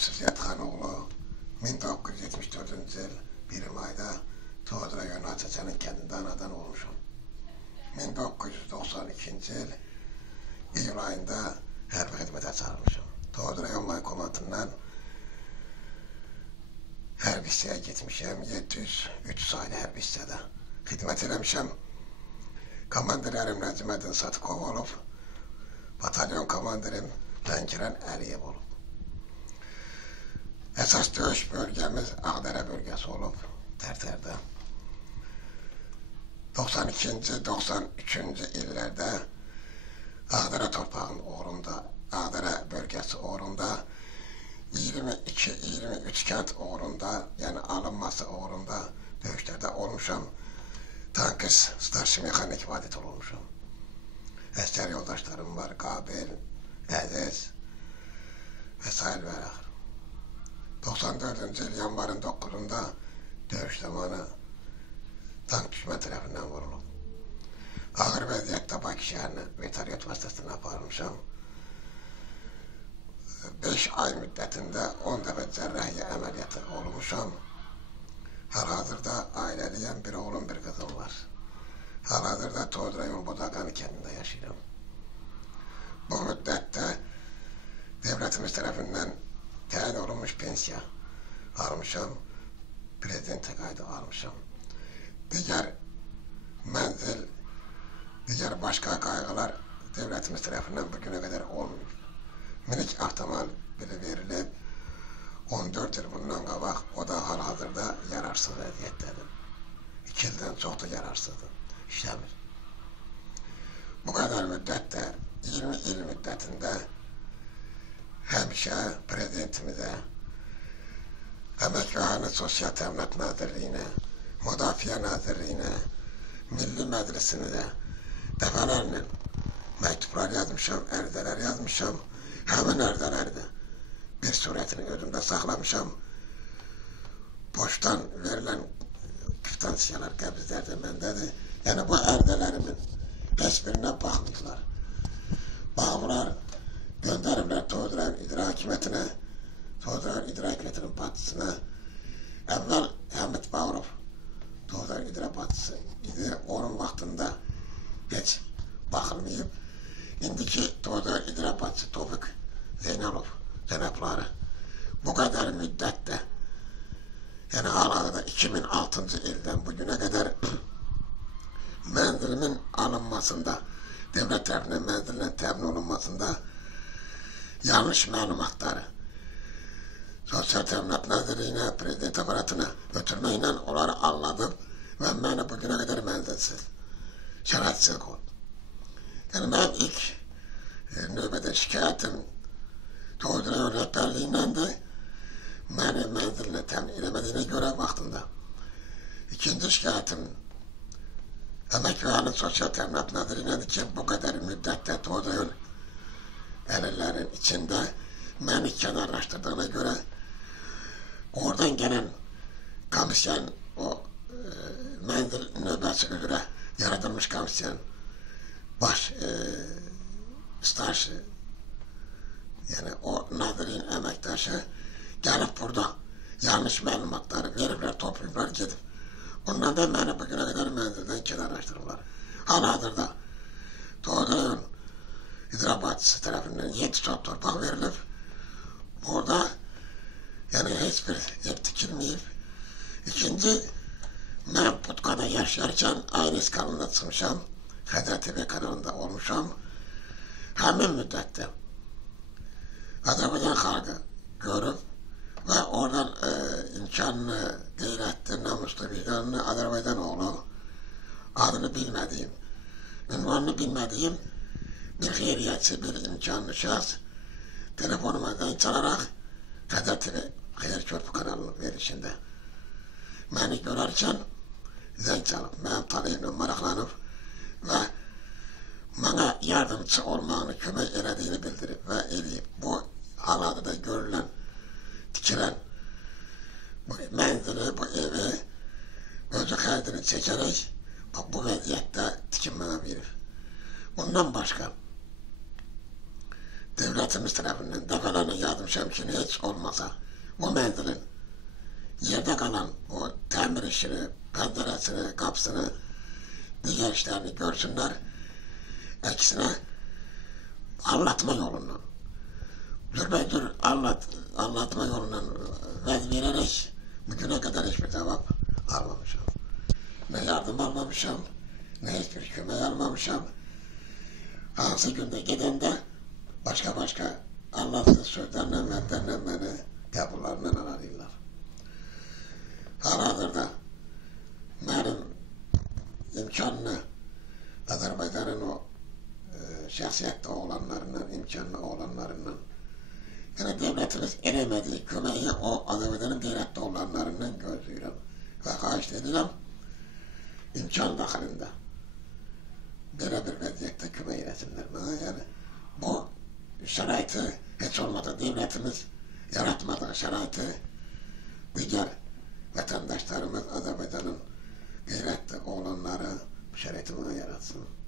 Yusuf Yatkanoğlu 1974 yıl 1 ayda Toğuz rayonu Açaçanın kendinde anadan olmuşum. 1992 yıl İyul ayında hərbi xidmətə çağırmışım. Toğuz rayon maykomatından hərbi hissəyə gitmişəm. 703 saylı hərbi hissədə xidmət eləmişəm. Komandirlərim Nəcmədin Satıkov olub. Batalyon komandirim Lənkərən Əliyev olub. Əsas döyüş bölgəmiz Ağdərə bölgəsi olub, Tərtərdə. 92-93 illərdə Ağdərə torpağının uğrunda, Ağdərə bölgəsi uğrunda 22-23 kənd uğrunda, yəni alınması uğrunda döyüşlərdə olmuşam. Tankis, starşı mexanik vadit olmuşam. Əskər yoldaşlarım var, Qabil, Əziz və s. və axır. 94-cü il yanvarın 9-da döyüş zamanı tank düşmən tərəfindən vurulub. Ağır vəziyyətdə Bakı şəhərinə vertolyot vasitəsilə aparılmışam. 5 ay müddətində 10 dəfə cərrahiyyə əməliyyatı olmuşam. Hal-hazırda ailəliyəm, bir oğlum, bir qızım var. Hal-hazırda Toğuz rayon Bodaqanı kəndində yaşayıram. Bu müddətdə devletimiz tərəfindən təyin olunmuş pensiya almışam, prezident təqaüdü almışam. Digər mənzil, digər başqa qayğılar devletimiz tərəfindən bugünə qədər olmuyor. Minik avtomobili verilib, 14 il bundan qabaq, o da hal-hazırda yararsız vəziyyətdədir. 2 ildən çoxdur yararsızdır, işləmir. Bu qədər müddətdə, 20 il müddətində həmişə prezidentimizə, Əmək və Əhalinin Sosial Təminat Nazirliyinə, Müdafiə Nazirliyinə, Milli Məclisinə dəfələrlə məktublar yazmışam, ərizələr yazmışam. Həmin ərizələrdə bir surətini özümdə saxlamışam. Poçtdan verilən kvitansiyalar, qəbizlər də məndədir. Yəni bu ərizələrimin heç birinə baxmırlar. Baxmırlar, göndəriblər Toğuz rayon İcra Hakimiyyətinə, Toğuz rayon İcra Hakimiyyətinin başçısına. Əvvəl Həmid Bağırov Toğuz rayon İcra başçısı idi. Onun vaxtında heç baxılmayıb. İndiki Toğuz rayon İcra başçısı Tofiq Zeynalov cənabları bu qədər müddətdə, yəni hal-hazırda 2006-cı ildən bugünə qədər mənzilimin alınmasında, devlet tərəfindən mənzillə təmin olunmasında yanlış məlumatları Sosial Təminat Nazirliyinə, Prezident aparatına götürməklə onları anladım və məni bugünə qədər mənzilsiz, şəraitsiz qoydu. Yəni mən ilk növbədə şikayətim Toğuz rayon rəhbərliyindəndir, məni mənzilinə təmin edəmədiyinə görə vaxtında. İkinci şikayətim Əmək və Əhalinin Sosial Təminat Nazirliyindəndir ki, bu qədər müddətdə Toğuz rayon əlillərin içində məni kənarlaşdırdığına görə oradan gələn komissiyanın, o mənzil növbəsi üzrə yaradılmış komissiyanın baş starşı, yəni o nazirin əməkdaşı gəlib burada yanlış məlumatları veriblər, toplayıblar, gedib. Ondan da məni bugünə qədər mənzildən kənarlaşdırırlar. Hal-hazırda Toğuz rayon İcra başçısı tərəfindən 7 sot torpaq verilib. Burada yəni heç bir ev tikilməyib. İkinci, mən Putkada yaşarkən Aynes kanalına çıxmışam, Xəzər TV kanalında olmuşam. Həmin müddətdə Azərbaycan xalqı görüb və oradan imkanını, qeyrətli, namuslu, vicdanlı Azərbaycan oğlu, adını bilmədiyim, ünvanını bilmədiyim bir xeyriyyətçi, bir imkanlı şəxs telefonuma zəng çalaraq Xəzər TV Xeyir Körpü kanalının verişində məni görərkən zəng çalıb, mənim taleyimlə maraqlanıb və mənə yardımcı olmağını, kömək elədiyini bildirib və eləyib. Bu hal-hazırda görülən, tikilən bu mənzili, bu evi özü xərdini çəkərək bu vəziyyətdə tikinməyə verir. Bundan başqa devlet devletimiz tarafından defalarla yardım şemsiyeni hiç olmasa o mendilin yerde kalan o tamir işini, penceresini, kapısını, diğer işlerini görsünler. Eksine anlatma yolunu, dürbedür anlatma yolundan vererek bugüne kadar hiçbir cevap almamışım. Ne yardım almamışım, ne hiçbir kömek almamışım. Hansı günde gidende başka anlatsız sözlerle beni kapılarından ararlar. Hal-hazırda benim imkanlı Azerbaycan'ın o şahsiyette olanlarından, imkanlı olanlarından yani devletimiz eremediği kömeği o Azerbaycan'ın devlette olanlarından gözlüyorum ve karşı ediyorum. İmkan dahilinde böyle bir vaziyette kömeği resimler bana yani bu şaraiti hiç olmadı devletimiz yaratmadığı şaraiti diğer vatandaşlarımız Azerbaycan'ın gayrette olanları şeraitini yaratsın.